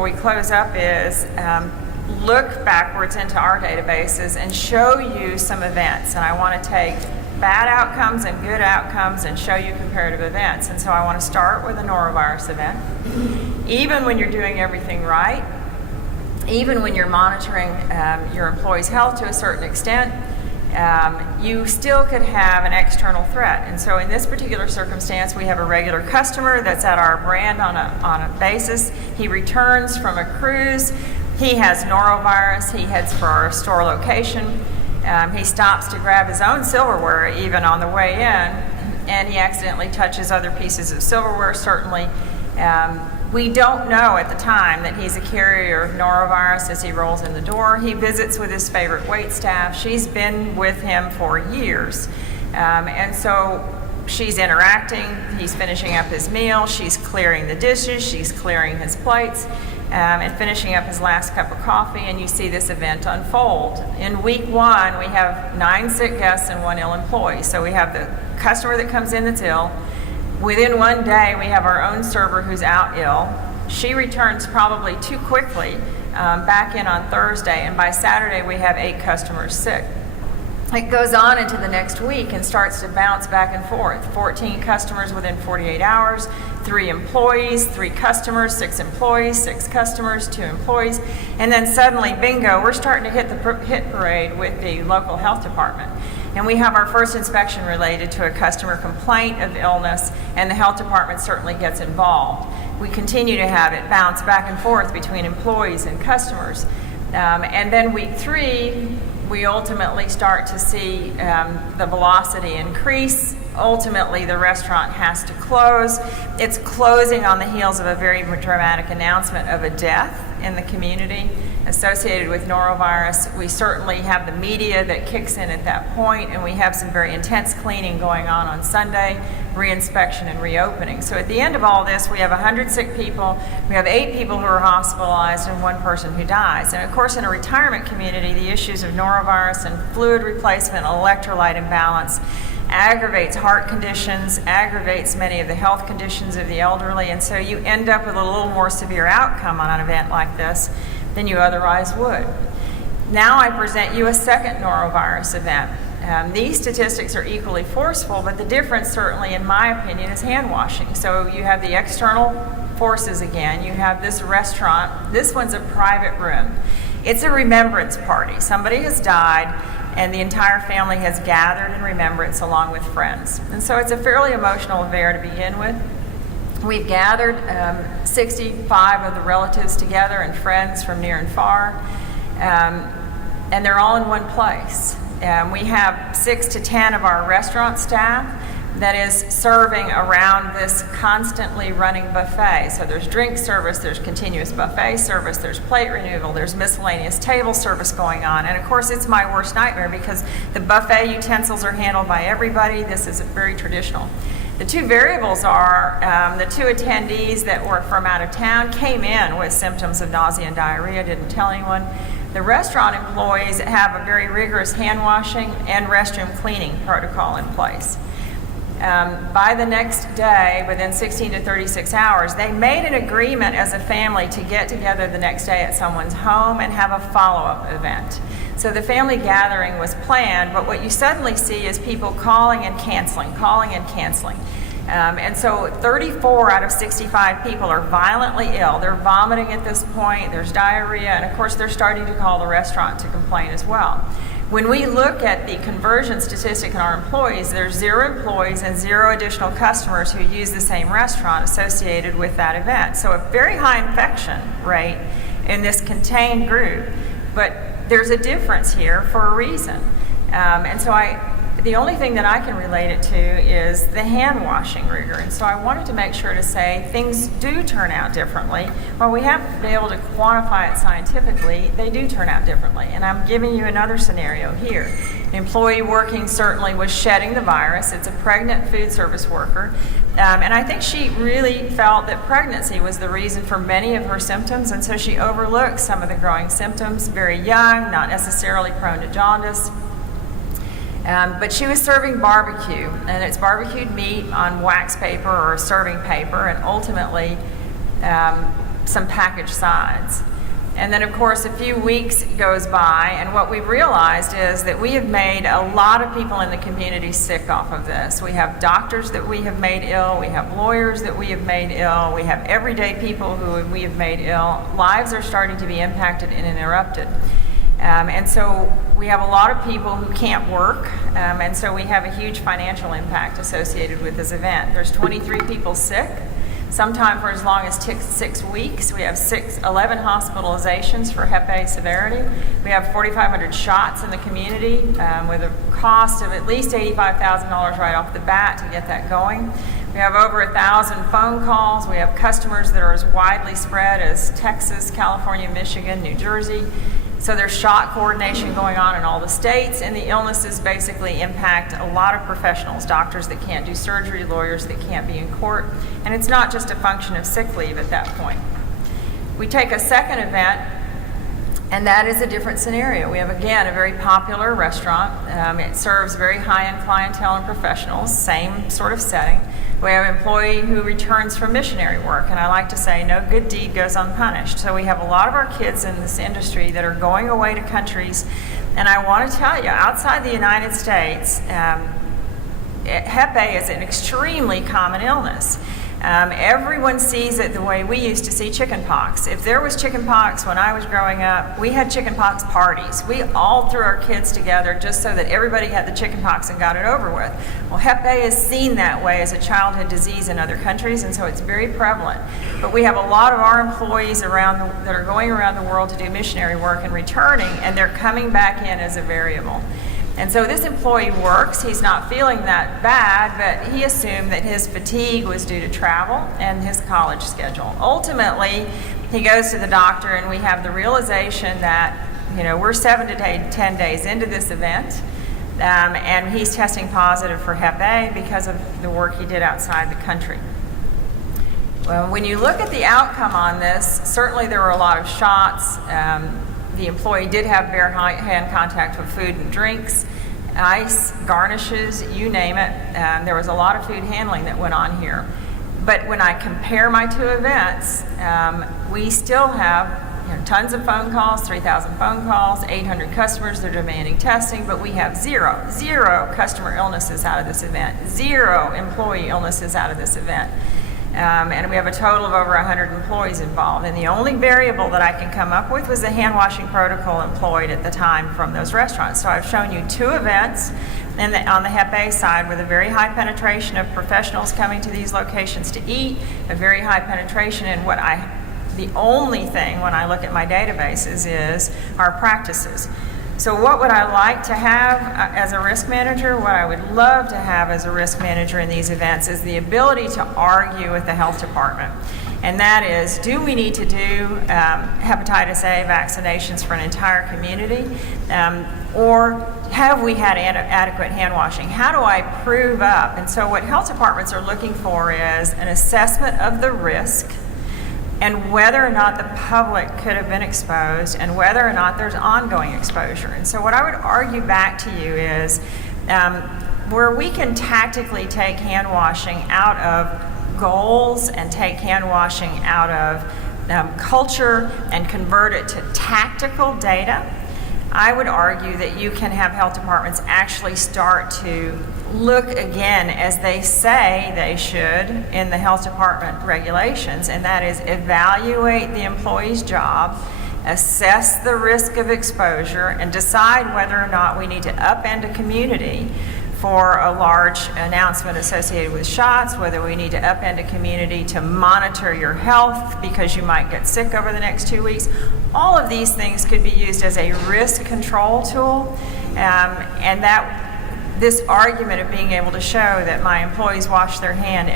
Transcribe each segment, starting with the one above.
before we close up is look backwards into our databases and show you some events. And I want to take bad outcomes and good outcomes and show you comparative events. And so I want to start with a norovirus event. Even when you're doing everything right, even when you're monitoring your employees' health to a certain extent, you still could have an external threat. And so in this particular circumstance, we have a regular customer that's at our brand on a basis. He returns from a cruise. He has norovirus. He heads for our store location. He stops to grab his own silverware even on the way in, and he accidentally touches other pieces of silverware, certainly. We don't know at the time that he's a carrier of norovirus as he rolls in the door. He visits with his favorite waitstaff. She's been with him for years. And so she's interacting. He's finishing up his meal. She's clearing the dishes. She's clearing his plates and finishing up his last cup of coffee. And you see this event unfold. In week 1, we have 9 sick guests and 1 ill employee. So we have the customer that comes in that's ill. Within 1 day, we have our own server who's out ill. She returns probably too quickly back in on Thursday, and by Saturday we have 8 customers sick. It goes on into the next week and starts to bounce back and forth. 14 customers within 48 hours, 3 employees, 3 customers, 6 employees, 6 customers, 2 employees, and then suddenly, bingo, we're starting to hit the hit parade with the local health department. And we have our first inspection related to a customer complaint of illness, and the health department certainly gets involved. We continue to have it bounce back and forth between employees and customers. And then week 3, we ultimately start to see the velocity increase. Ultimately, the restaurant has to close. It's closing on the heels of a very dramatic announcement of a death in the community associated with norovirus. We certainly have the media that kicks in at that point, and we have some very intense cleaning going on Sunday, reinspection and reopening. So at the end of all this, we have 100 sick people, we have 8 people who are hospitalized, and 1 person who dies. And of course, in a retirement community, the issues of norovirus and fluid replacement, electrolyte imbalance, aggravates heart conditions, aggravates many of the health conditions of the elderly, and so you end up with a little more severe outcome on an event like this than you otherwise would. Now I present you a second norovirus event. These statistics are equally forceful, but the difference certainly, in my opinion, is hand washing. So you have the external forces again. You have this restaurant. This one's a private room. It's a remembrance party. Somebody has died, and the entire family has gathered in remembrance along with friends. And so it's a fairly emotional affair to begin with. We've gathered 65 of the relatives together and friends from near and far, and they're all in one place. We have 6 to 10 of our restaurant staff that is serving around this constantly running buffet. So there's drink service, there's continuous buffet service, there's plate renewal, there's miscellaneous table service going on. And of course, it's my worst nightmare because the buffet utensils are handled by everybody. This is very traditional. The 2 variables are the 2 attendees that were from out of town came in with symptoms of nausea and diarrhea, didn't tell anyone. The restaurant employees have a very rigorous hand washing and restroom cleaning protocol in place. By the next day, within 16 to 36 hours, they made an agreement as a family to get together the next day at someone's home and have a follow-up event. So the family gathering was planned, but what you suddenly see is people calling and canceling. And so 34 out of 65 people are violently ill. They're vomiting at this point, there's diarrhea, and of course they're starting to call the restaurant to complain as well. When we look at the conversion statistic in our employees, there's 0 employees and 0 additional customers who use the same restaurant associated with that event. So a very high infection rate in this contained group, but there's a difference here for a reason. And so the only thing that I can relate it to is the hand washing rigor. And so I wanted to make sure to say things do turn out differently. While we haven't been able to quantify it scientifically, they do turn out differently. And I'm giving you another scenario here. An employee working certainly was shedding the virus. It's a pregnant food service worker. And I think she really felt that pregnancy was the reason for many of her symptoms, and so she overlooked some of the growing symptoms. Very young, not necessarily prone to jaundice. But she was serving barbecue, and it's barbecued meat on wax paper or serving paper, and ultimately some packaged sides. And then, of course, a few weeks goes by, and what we've realized is that we have made a lot of people in the community sick off of this. We have doctors that we have made ill, we have lawyers that we have made ill, we have everyday people who we have made ill. Lives are starting to be impacted and interrupted. And so we have a lot of people who can't work, and so we have a huge financial impact associated with this event. There's 23 people sick. Sometime for as long as 6 weeks. We have 11 hospitalizations for Hep A severity. We have 4,500 shots in the community with a cost of at least $85,000 right off the bat to get that going. We have over 1,000 phone calls. We have customers that are as widely spread as Texas, California, Michigan, New Jersey. So there's shot coordination going on in all the states, and the illnesses basically impact a lot of professionals, doctors that can't do surgery, lawyers that can't be in court, and it's not just a function of sick leave at that point. We take a second event, and that is a different scenario. We have, again, a very popular restaurant. It serves very high-end clientele and professionals, same sort of setting. We have an employee who returns from missionary work, and I like to say no good deed goes unpunished. So we have a lot of our kids in this industry that are going away to countries, and I want to tell you, outside the United States, Hep A is an extremely common illness. Everyone sees it the way we used to see chickenpox. If there was chickenpox when I was growing up, we had chickenpox parties. We all threw our kids together just so that everybody had the chickenpox and got it over with. Well, Hep A is seen that way as a childhood disease in other countries, and so it's very prevalent. But we have a lot of our employees that are going around the world to do missionary work and returning, and they're coming back in as a variable. And so this employee works. He's not feeling that bad, but he assumed that his fatigue was due to travel and his college schedule. Ultimately, he goes to the doctor, and we have the realization that, we're 7 to 10 days into this event, and he's testing positive for Hep A because of the work he did outside the country. Well, when you look at the outcome on this, certainly there were a lot of shots. The employee did have bare hand contact with food and drinks, ice, garnishes, you name it. There was a lot of food handling that went on here. But when I compare my two events, we still have tons of phone calls, 3,000 phone calls, 800 customers that are demanding testing, but we have zero customer illnesses out of this event, 0 employee illnesses out of this event. And we have a total of over 100 employees involved. And the only variable that I can come up with was the hand washing protocol employed at the time from those restaurants. So I've shown you 2 events on the Hep A side with a very high penetration of professionals coming to these locations to eat, a very high penetration in the only thing when I look at my databases is our practices. So what would I like to have as a risk manager? What I would love to have as a risk manager in these events is the ability to argue with the health department. And that is, do we need to do hepatitis A vaccinations for an entire community? Or have we had adequate hand washing? How do I prove up? And so what health departments are looking for is an assessment of the risk and whether or not the public could have been exposed and whether or not there's ongoing exposure. And so what I would argue back to you is where we can tactically take hand washing out of goals and take hand washing out of culture and convert it to tactical data, I would argue that you can have health departments actually start to look again, as they say they should in the health department regulations, and that is evaluate the employee's job, assess the risk of exposure, and decide whether or not we need to upend a community for a large announcement associated with shots, whether we need to upend a community to monitor your health because you might get sick over the next 2 weeks. All of these things could be used as a risk control tool, and that this argument of being able to show that my employees wash their hands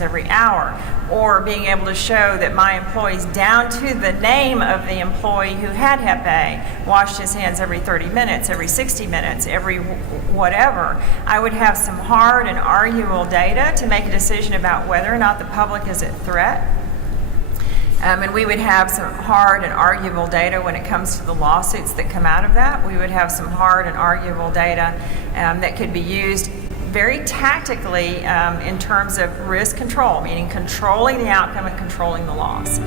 every hour, or being able to show that my employees, down to the name of the employee who had Hep A, washed his hands every 30 minutes, every 60 minutes, every whatever, I would have some hard and arguable data to make a decision about whether or not the public is at threat. And we would have some hard and arguable data when it comes to the lawsuits that come out of that. We would have some hard and arguable data that could be used very tactically in terms of risk control, meaning controlling the outcome and controlling the loss.